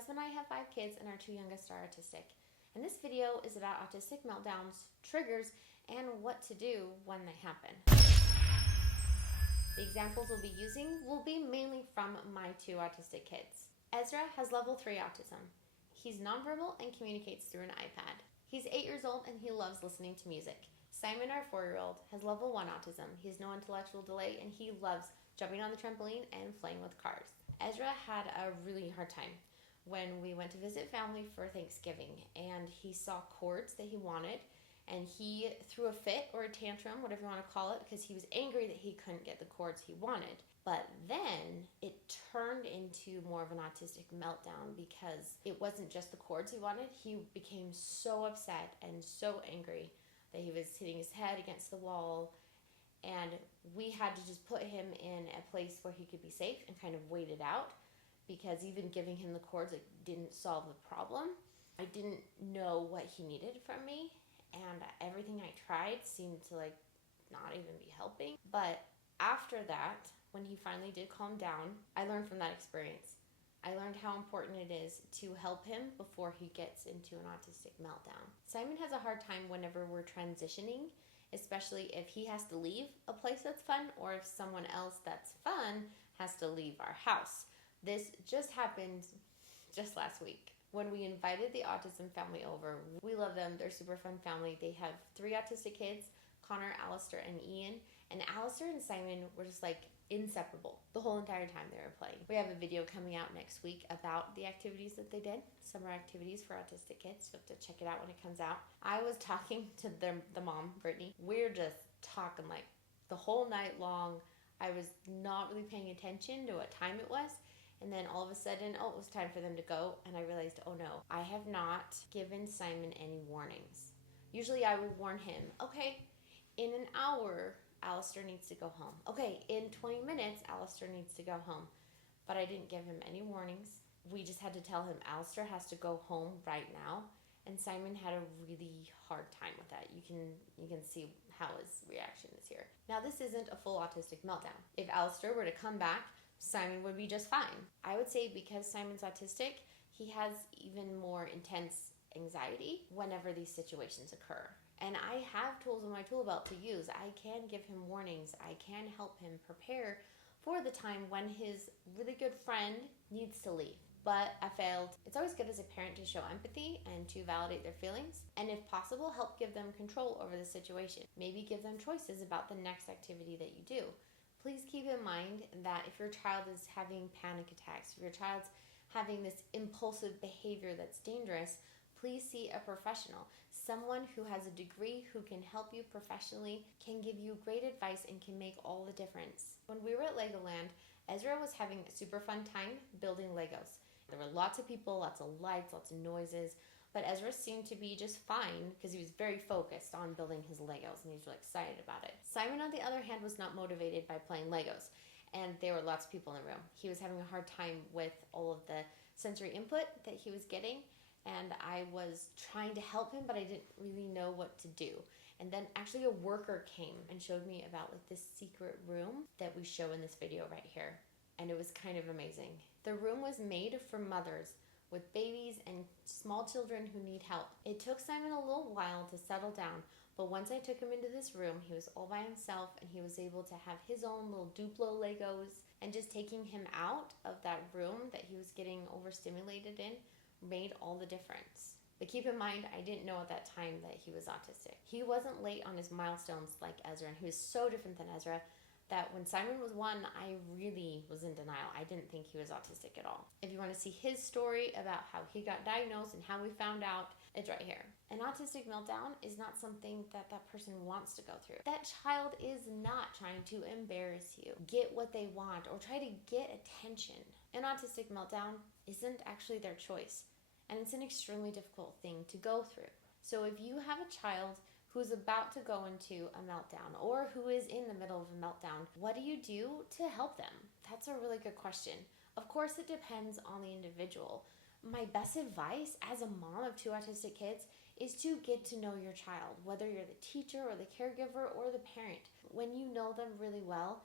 husband and I have 5 kids, and our 2 youngest are autistic. And this video is about autistic meltdowns, triggers, and what to do when they happen. The examples we'll be using will be mainly from my 2 autistic kids. Ezra has level 3 autism. He's nonverbal and communicates through an iPad. He's 8 years old and he loves listening to music. Simon, our 4-year-old, has level 1 autism. He has no intellectual delay and he loves jumping on the trampoline and playing with cars. Ezra had a really hard time when we went to visit family for Thanksgiving, and he saw cords that he wanted, and he threw a fit or a tantrum, whatever you want to call it, because he was angry that he couldn't get the cords he wanted. But then it turned into more of an autistic meltdown because it wasn't just the cords he wanted. He became so upset and so angry that he was hitting his head against the wall, and we had to just put him in a place where he could be safe and kind of wait it out, because even giving him the cords didn't solve the problem. I didn't know what he needed from me, and everything I tried seemed to not even be helping. But after that, when he finally did calm down, I learned from that experience. I learned how important it is to help him before he gets into an autistic meltdown. Simon has a hard time whenever we're transitioning, especially if he has to leave a place that's fun or if someone else that's fun has to leave our house. This just happened just last week when we invited the autism family over. We love them. They're a super fun family. They have 3 autistic kids, Connor, Alistair, and Ian. And Alistair and Simon were just inseparable the whole entire time they were playing. We have a video coming out next week about the activities that they did, summer activities for autistic kids. You have to check it out when it comes out. I was talking to the mom, Brittany. We're just talking the whole night long. I was not really paying attention to what time it was. And then all of a sudden, it was time for them to go. And I realized, oh no, I have not given Simon any warnings. Usually I would warn him, okay, in an hour, Alistair needs to go home. Okay, in 20 minutes, Alistair needs to go home. But I didn't give him any warnings. We just had to tell him Alistair has to go home right now. And Simon had a really hard time with that. You can see how his reaction is here. Now, this isn't a full autistic meltdown. If Alistair were to come back, Simon would be just fine. I would say because Simon's autistic, he has even more intense anxiety whenever these situations occur. And I have tools in my tool belt to use. I can give him warnings. I can help him prepare for the time when his really good friend needs to leave. But I failed. It's always good as a parent to show empathy and to validate their feelings. And if possible, help give them control over the situation. Maybe give them choices about the next activity that you do. Please keep in mind that if your child is having panic attacks, if your child's having this impulsive behavior that's dangerous, please see a professional. Someone who has a degree who can help you professionally, can give you great advice, and can make all the difference. When we were at Legoland, Ezra was having a super fun time building Legos. There were lots of people, lots of lights, lots of noises, but Ezra seemed to be just fine because he was very focused on building his Legos and he was really excited about it. Simon, on the other hand, was not motivated by playing Legos, and there were lots of people in the room. He was having a hard time with all of the sensory input that he was getting, and I was trying to help him, but I didn't really know what to do. And then actually a worker came and showed me about this secret room that we show in this video right here. And it was kind of amazing. The room was made for mothers with babies and small children who need help. It took Simon a little while to settle down, but once I took him into this room, he was all by himself and he was able to have his own little Duplo Legos. And just taking him out of that room that he was getting overstimulated in made all the difference. But keep in mind, I didn't know at that time that he was autistic. He wasn't late on his milestones like Ezra, and he was so different than Ezra that when Simon was 1, I really was in denial. I didn't think he was autistic at all. If you want to see his story about how he got diagnosed and how we found out, it's right here. An autistic meltdown is not something that person wants to go through. That child is not trying to embarrass you, get what they want, or try to get attention. An autistic meltdown isn't actually their choice, and it's an extremely difficult thing to go through. So if you have a child who's about to go into a meltdown or who is in the middle of a meltdown, what do you do to help them? That's a really good question. Of course, it depends on the individual. My best advice as a mom of 2 autistic kids is to get to know your child, whether you're the teacher or the caregiver or the parent. When you know them really well,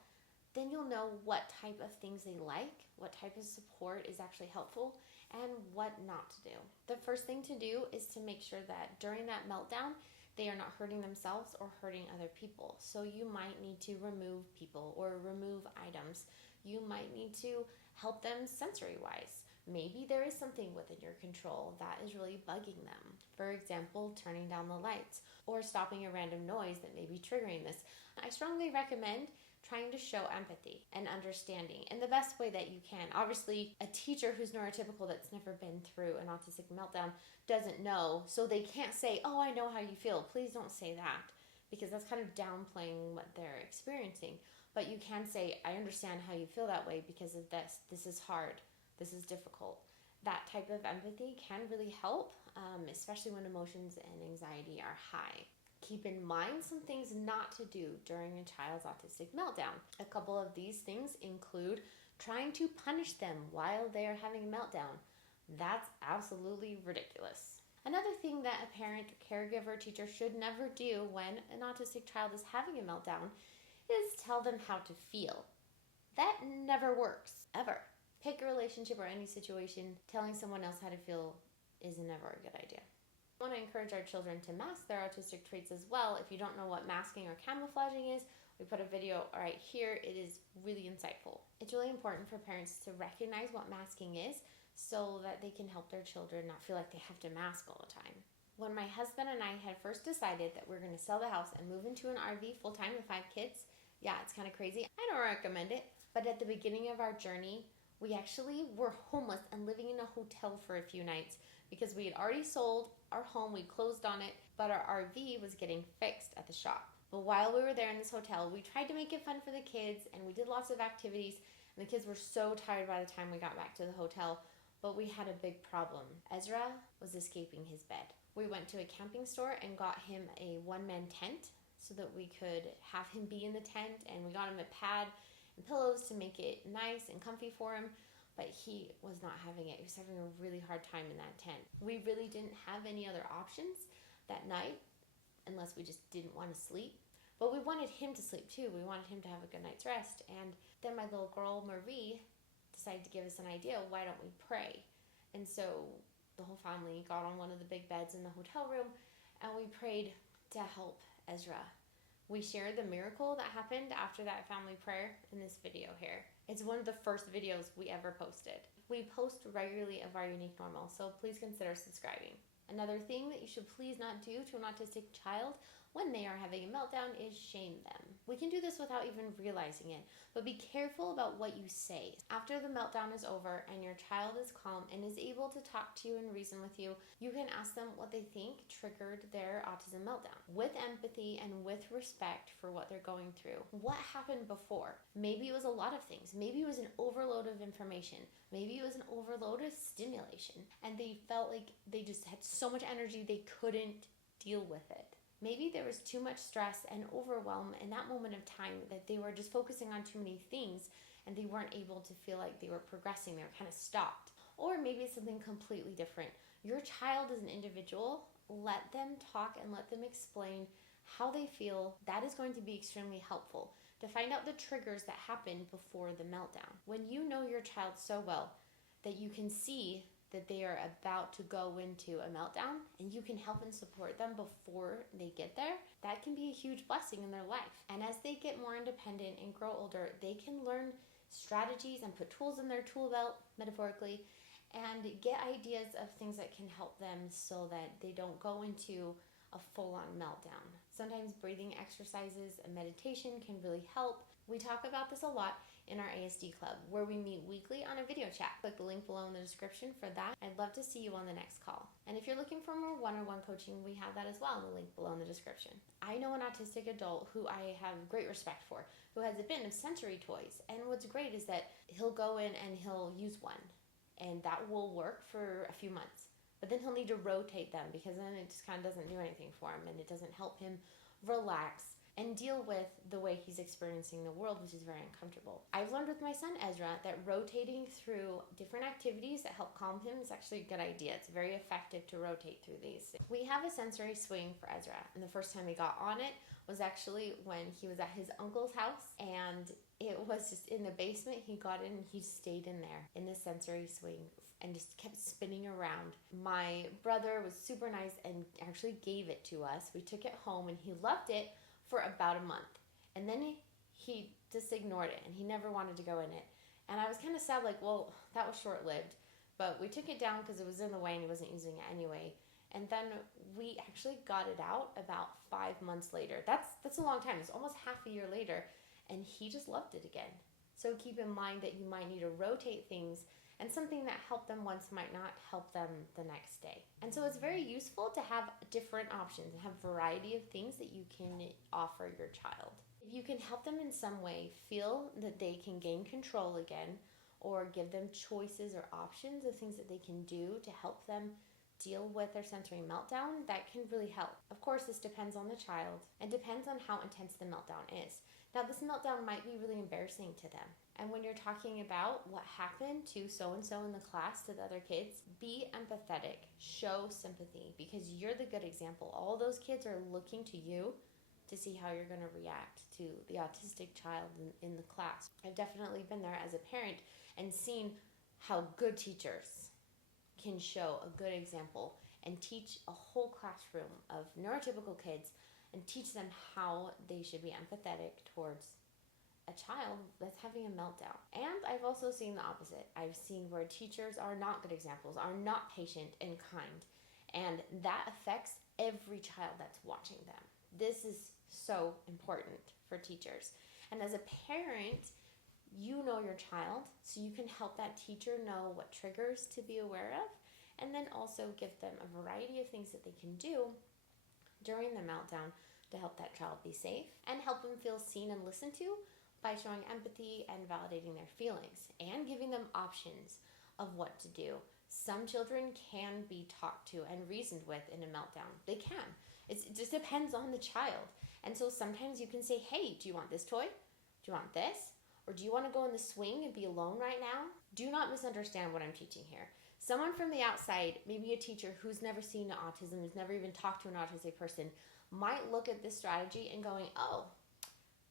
then you'll know what type of things they like, what type of support is actually helpful, and what not to do. The first thing to do is to make sure that during that meltdown, they are not hurting themselves or hurting other people. So you might need to remove people or remove items. You might need to help them sensory-wise. Maybe there is something within your control that is really bugging them. For example, turning down the lights or stopping a random noise that may be triggering this. I strongly recommend trying to show empathy and understanding in the best way that you can. Obviously, a teacher who's neurotypical that's never been through an autistic meltdown doesn't know, so they can't say, oh, I know how you feel. Please don't say that, because that's kind of downplaying what they're experiencing. But you can say, I understand how you feel that way because of this. This is hard. This is difficult. That type of empathy can really help, especially when emotions and anxiety are high. Keep in mind some things not to do during a child's autistic meltdown. A couple of these things include trying to punish them while they are having a meltdown. That's absolutely ridiculous. Another thing that a parent, caregiver, teacher should never do when an autistic child is having a meltdown is tell them how to feel. That never works, ever. Pick a relationship or any situation, telling someone else how to feel is never a good idea. I want to encourage our children to mask their autistic traits as well. If you don't know what masking or camouflaging is, we put a video right here. It is really insightful. It's really important for parents to recognize what masking is so that they can help their children not feel like they have to mask all the time. When my husband and I had first decided that we're going to sell the house and move into an RV full-time with 5 kids, yeah, it's kind of crazy. I don't recommend it, but at the beginning of our journey, we actually were homeless and living in a hotel for a few nights because we had already sold our home, we closed on it, but our RV was getting fixed at the shop. But while we were there in this hotel, we tried to make it fun for the kids and we did lots of activities, and the kids were so tired by the time we got back to the hotel, but we had a big problem. Ezra was escaping his bed. We went to a camping store and got him a one-man tent so that we could have him be in the tent, and we got him a pad and pillows to make it nice and comfy for him. But he was not having it. He was having a really hard time in that tent. We really didn't have any other options that night unless we just didn't want to sleep. But we wanted him to sleep too. We wanted him to have a good night's rest. And then my little girl, Marie, decided to give us an idea. Why don't we pray? And so the whole family got on one of the big beds in the hotel room and we prayed to help Ezra. We shared the miracle that happened after that family prayer in this video here. It's one of the first videos we ever posted. We post regularly of our unique normal, so please consider subscribing. Another thing that you should please not do to an autistic child when they are having a meltdown is shame them. We can do this without even realizing it, but be careful about what you say. After the meltdown is over and your child is calm and is able to talk to you and reason with you, you can ask them what they think triggered their autism meltdown with empathy and with respect for what they're going through. What happened before? Maybe it was a lot of things. Maybe it was an overload of information. Maybe it was an overload of stimulation and they felt like they just had so much energy they couldn't deal with it. Maybe there was too much stress and overwhelm in that moment of time that they were just focusing on too many things and they weren't able to feel like they were progressing. They were kind of stopped. Or maybe it's something completely different. Your child is an individual. Let them talk and let them explain how they feel. That is going to be extremely helpful to find out the triggers that happened before the meltdown. When you know your child so well that you can see that they are about to go into a meltdown and you can help and support them before they get there, that can be a huge blessing in their life. And as they get more independent and grow older, they can learn strategies and put tools in their tool belt, metaphorically, and get ideas of things that can help them so that they don't go into a full-on meltdown. Sometimes breathing exercises and meditation can really help. We talk about this a lot in our ASD Club, where we meet weekly on a video chat. Click the link below in the description for that. I'd love to see you on the next call. And if you're looking for more one-on-one coaching, we have that as well in the link below in the description. I know an autistic adult who I have great respect for, who has a bin of sensory toys. And what's great is that he'll go in and he'll use one, and that will work for a few months. But then he'll need to rotate them because then it just kind of doesn't do anything for him and it doesn't help him relax and deal with the way he's experiencing the world, which is very uncomfortable. I've learned with my son Ezra that rotating through different activities that help calm him is actually a good idea. It's very effective to rotate through these. We have a sensory swing for Ezra, and the first time he got on it was actually when he was at his uncle's house, and it was just in the basement. He got in and he stayed in there in the sensory swing and just kept spinning around. My brother was super nice and actually gave it to us. We took it home and he loved it for about a month. And then he just ignored it and he never wanted to go in it. And I was kind of sad, like, well, that was short-lived. But we took it down because it was in the way and he wasn't using it anyway. And then we actually got it out about 5 months later. That's a long time. It's almost half a year later. And he just loved it again. So keep in mind that you might need to rotate things, and something that helped them once might not help them the next day. And so it's very useful to have different options and have variety of things that you can offer your child. If you can help them in some way feel that they can gain control again, or give them choices or options of things that they can do to help them deal with their sensory meltdown, that can really help. Of course, this depends on the child and depends on how intense the meltdown is. Now, this meltdown might be really embarrassing to them. And when you're talking about what happened to so-and-so in the class to the other kids, be empathetic, show sympathy, because you're the good example. All those kids are looking to you to see how you're going to react to the autistic child in the class. I've definitely been there as a parent and seen how good teachers can show a good example and teach a whole classroom of neurotypical kids and teach them how they should be empathetic towards a child that's having a meltdown. And I've also seen the opposite. I've seen where teachers are not good examples, are not patient and kind, and that affects every child that's watching them. This is so important for teachers. And as a parent, you know your child, so you can help that teacher know what triggers to be aware of, and then also give them a variety of things that they can do during the meltdown to help that child be safe and help them feel seen and listened to by showing empathy and validating their feelings and giving them options of what to do. Some children can be talked to and reasoned with in a meltdown. They can. It just depends on the child. And so sometimes you can say, hey, do you want this toy? Do you want this? Or do you want to go in the swing and be alone right now? Do not misunderstand what I'm teaching here. Someone from the outside, maybe a teacher who's never seen autism, who's never even talked to an autistic person, might look at this strategy and going, oh,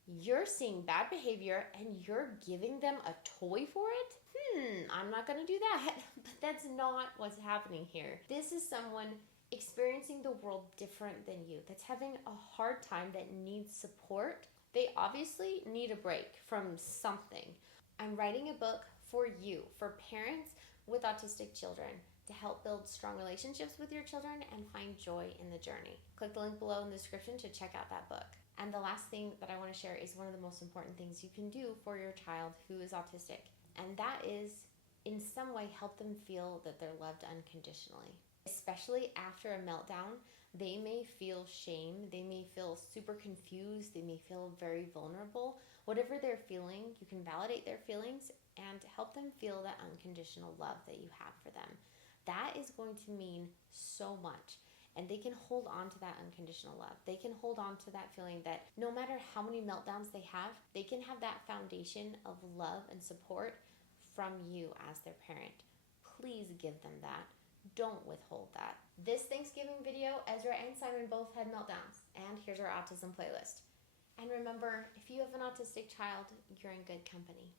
you're seeing bad behavior and you're giving them a toy for it? I'm not going to do that. But that's not what's happening here. This is someone experiencing the world different than you, that's having a hard time, that needs support. They obviously need a break from something. I'm writing a book for you, for parents with autistic children, to help build strong relationships with your children and find joy in the journey. Click the link below in the description to check out that book. And the last thing that I want to share is one of the most important things you can do for your child who is autistic. And that is, in some way, help them feel that they're loved unconditionally. Especially after a meltdown, they may feel shame, they may feel super confused, they may feel very vulnerable. Whatever they're feeling, you can validate their feelings and help them feel that unconditional love that you have for them. That is going to mean so much. And they can hold on to that unconditional love. They can hold on to that feeling that no matter how many meltdowns they can have that foundation of love and support from you as their parent. Please give them that. Don't withhold that. This Thanksgiving video, Ezra and Simon both had meltdowns. And here's our autism playlist. And remember, if you have an autistic child, you're in good company.